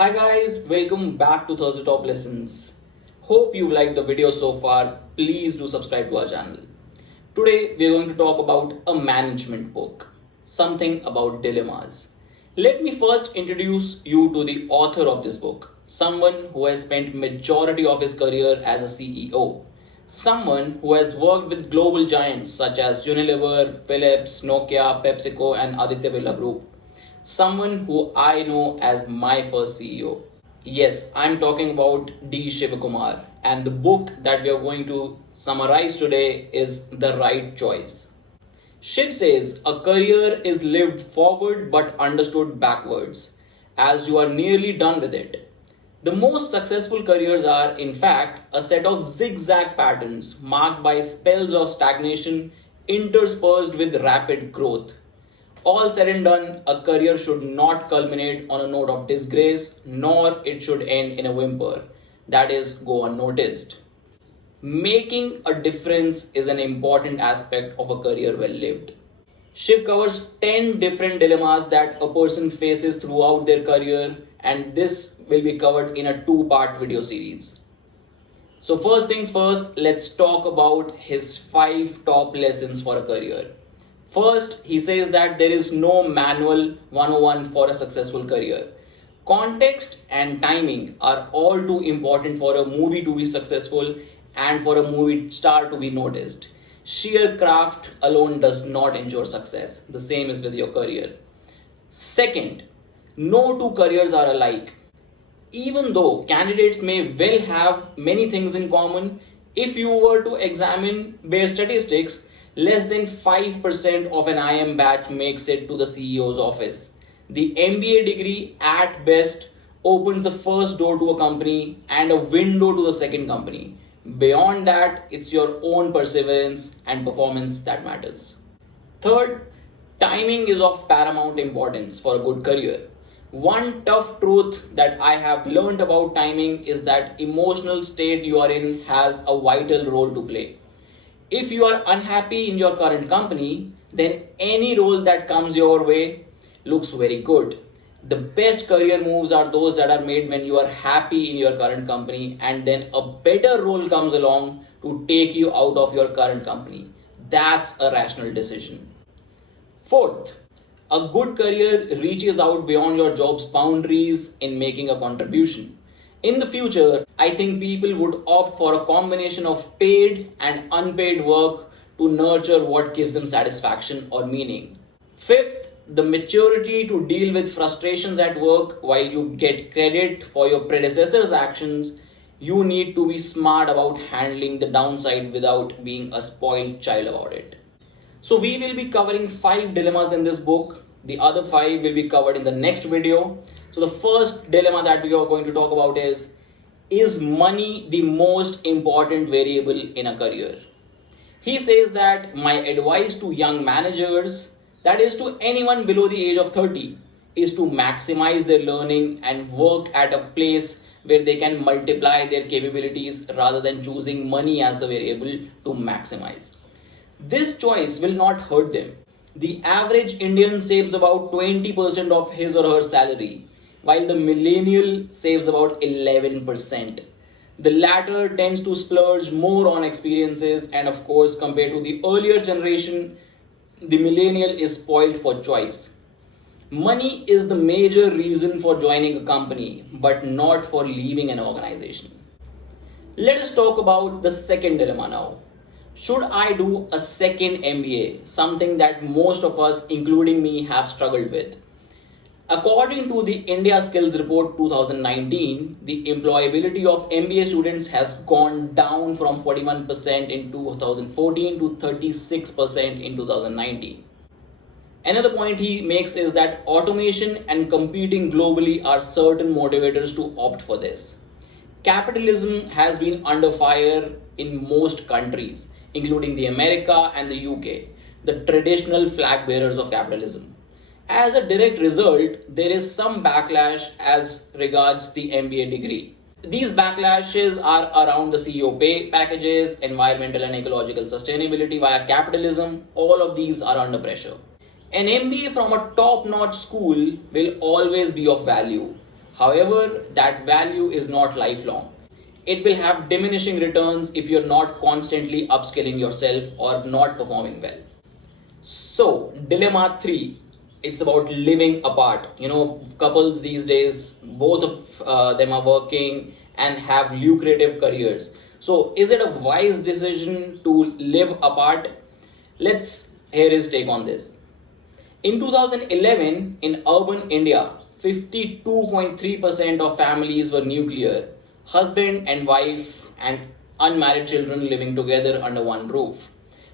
Hi guys, welcome back to Thursday Top Lessons. Hope you liked the video so far. Please do subscribe to our channel. Today we are going to talk about a management book, something about dilemmas. Let me first introduce you to the author of this book, someone who has spent majority of his career as a CEO, someone who has worked with global giants such as Unilever, Philips, Nokia, PepsiCo and Aditya Birla Group. Someone who I know as my first CEO. Yes, I'm talking about D. Shivakumar, and the book that we are going to summarize today is The Right Choice. Shiv says a career is lived forward but understood backwards, as you are nearly done with it. The most successful careers are, in fact, a set of zigzag patterns marked by spells of stagnation interspersed with rapid growth. All said and done, a career should not culminate on a note of disgrace, nor it should end in a whimper, that is, go unnoticed. Making a difference is an important aspect of a career well lived. Shiv covers 10 different dilemmas that a person faces throughout their career, and this will be covered in a two-part video series. So first things first, let's talk about his 5 top lessons for a career. First, he says that there is no manual 101 for a successful career. Context and timing are all too important for a movie to be successful and for a movie star to be noticed. Sheer craft alone does not ensure success. The same is with your career. Second, no two careers are alike. Even though candidates may well have many things in common, if you were to examine bare statistics, less than 5% of an IM batch makes it to the CEO's office. The MBA degree at best opens the first door to a company and a window to the second company. Beyond that, it's your own perseverance and performance that matters. Third, timing is of paramount importance for a good career. One tough truth that I have learned about timing is that emotional state you are in has a vital role to play. If you are unhappy in your current company, then any role that comes your way looks very good. The best career moves are those that are made when you are happy in your current company and then a better role comes along to take you out of your current company. That's a rational decision. Fourth, a good career reaches out beyond your job's boundaries in making a contribution. In the future, I think people would opt for a combination of paid and unpaid work to nurture what gives them satisfaction or meaning. Fifth, the maturity to deal with frustrations at work while you get credit for your predecessor's actions. You need to be smart about handling the downside without being a spoiled child about it. So we will be covering 5 dilemmas in this book. The other 5 will be covered in the next video. So the first dilemma that we are going to talk about is money the most important variable in a career? He says that my advice to young managers, that is to anyone below the age of 30, is to maximize their learning and work at a place where they can multiply their capabilities rather than choosing money as the variable to maximize. This choice will not hurt them. The average Indian saves about 20% of his or her salary, while the millennial saves about 11%. The latter tends to splurge more on experiences, and of course, compared to the earlier generation, the millennial is spoiled for choice. Money is the major reason for joining a company, but not for leaving an organization. Let us talk about the second dilemma now. Should I do a second MBA? Something that most of us, including me, have struggled with. According to the India Skills Report 2019, the employability of MBA students has gone down from 41% in 2014 to 36% in 2019. Another point he makes is that automation and competing globally are certain motivators to opt for this. Capitalism has been under fire in most countries, including the America and the UK, the traditional flag bearers of capitalism. As a direct result, there is some backlash as regards the MBA degree. These backlashes are around the CEO pay packages, environmental and ecological sustainability via capitalism. All of these are under pressure. An MBA from a top-notch school will always be of value. However, that value is not lifelong. It will have diminishing returns if you're not constantly upskilling yourself or not performing well. So, dilemma 3, it's about living apart. Couples these days, both of them are working and have lucrative careers. So, is it a wise decision to live apart? Let's hear his take on this. In 2011, in urban India, 52.3% of families were nuclear, husband and wife and unmarried children living together under one roof.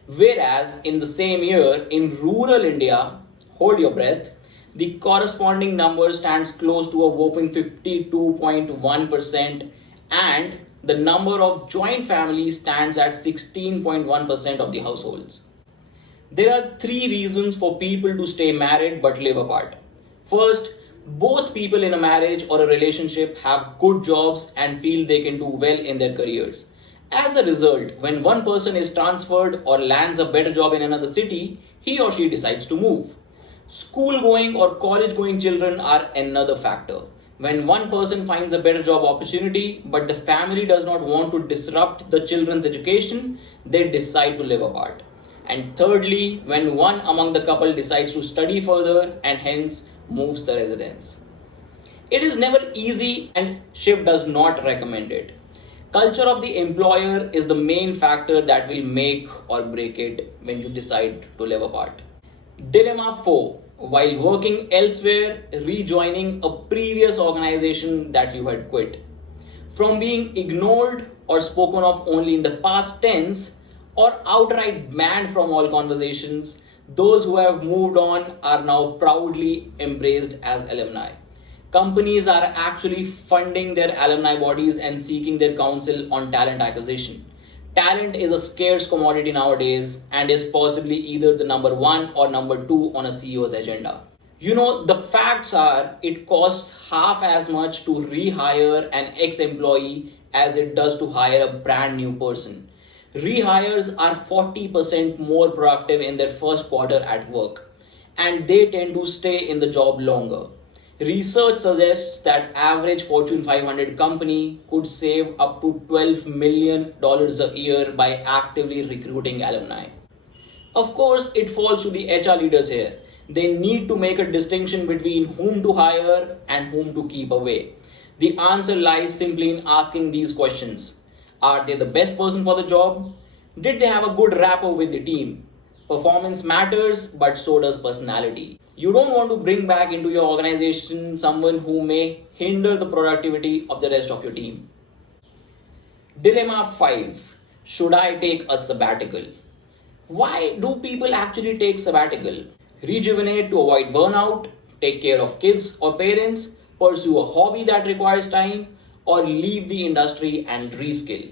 Whereas in the same year, in rural India, hold your breath, the corresponding number stands close to a whopping 52.1%, and the number of joint families stands at 16.1% of the households. There are three reasons for people to stay married but live apart. First, both people in a marriage or a relationship have good jobs and feel they can do well in their careers. As a result, when one person is transferred or lands a better job in another city, he or she decides to move. School going or college going children are another factor. When one person finds a better job opportunity but the family does not want to disrupt the children's education, they decide to live apart. And thirdly, when one among the couple decides to study further and hence moves the residence. It is never easy and Shiv does not recommend it. Culture of the employer is the main factor that will make or break it when you decide to live apart. Dilemma 4. While working elsewhere, rejoining a previous organization that you had quit. From being ignored or spoken of only in the past tense or outright banned from all conversations, those who have moved on are now proudly embraced as alumni. Companies are actually funding their alumni bodies and seeking their counsel on talent acquisition. Talent is a scarce commodity nowadays and is possibly either the number one or number two on a CEO's agenda. The facts are it costs half as much to rehire an ex-employee as it does to hire a brand new person. Rehires are 40% more productive in their first quarter at work, and they tend to stay in the job longer. Research suggests that average Fortune 500 company could save up to $12 million a year by actively recruiting alumni. Of course, it falls to the HR leaders here. They need to make a distinction between whom to hire and whom to keep away. The answer lies simply in asking these questions. Are they the best person for the job? Did they have a good rapport with the team? Performance matters, but so does personality. You don't want to bring back into your organization someone who may hinder the productivity of the rest of your team. Dilemma 5. Should I take a sabbatical? Why do people actually take sabbatical? Rejuvenate to avoid burnout, take care of kids or parents, pursue a hobby that requires time, or leave the industry and reskill.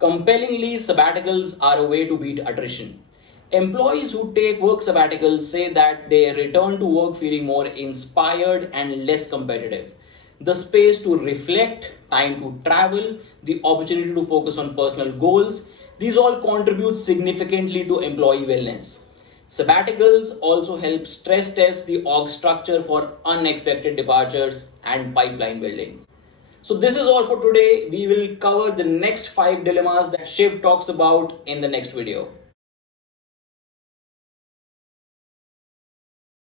Compellingly, sabbaticals are a way to beat attrition. Employees who take work sabbaticals say that they return to work feeling more inspired and less competitive. The space to reflect, time to travel, the opportunity to focus on personal goals, these all contribute significantly to employee wellness. Sabbaticals also help stress test the org structure for unexpected departures and pipeline building. So this is all for today. We will cover the next 5 dilemmas that Shiv talks about in the next video.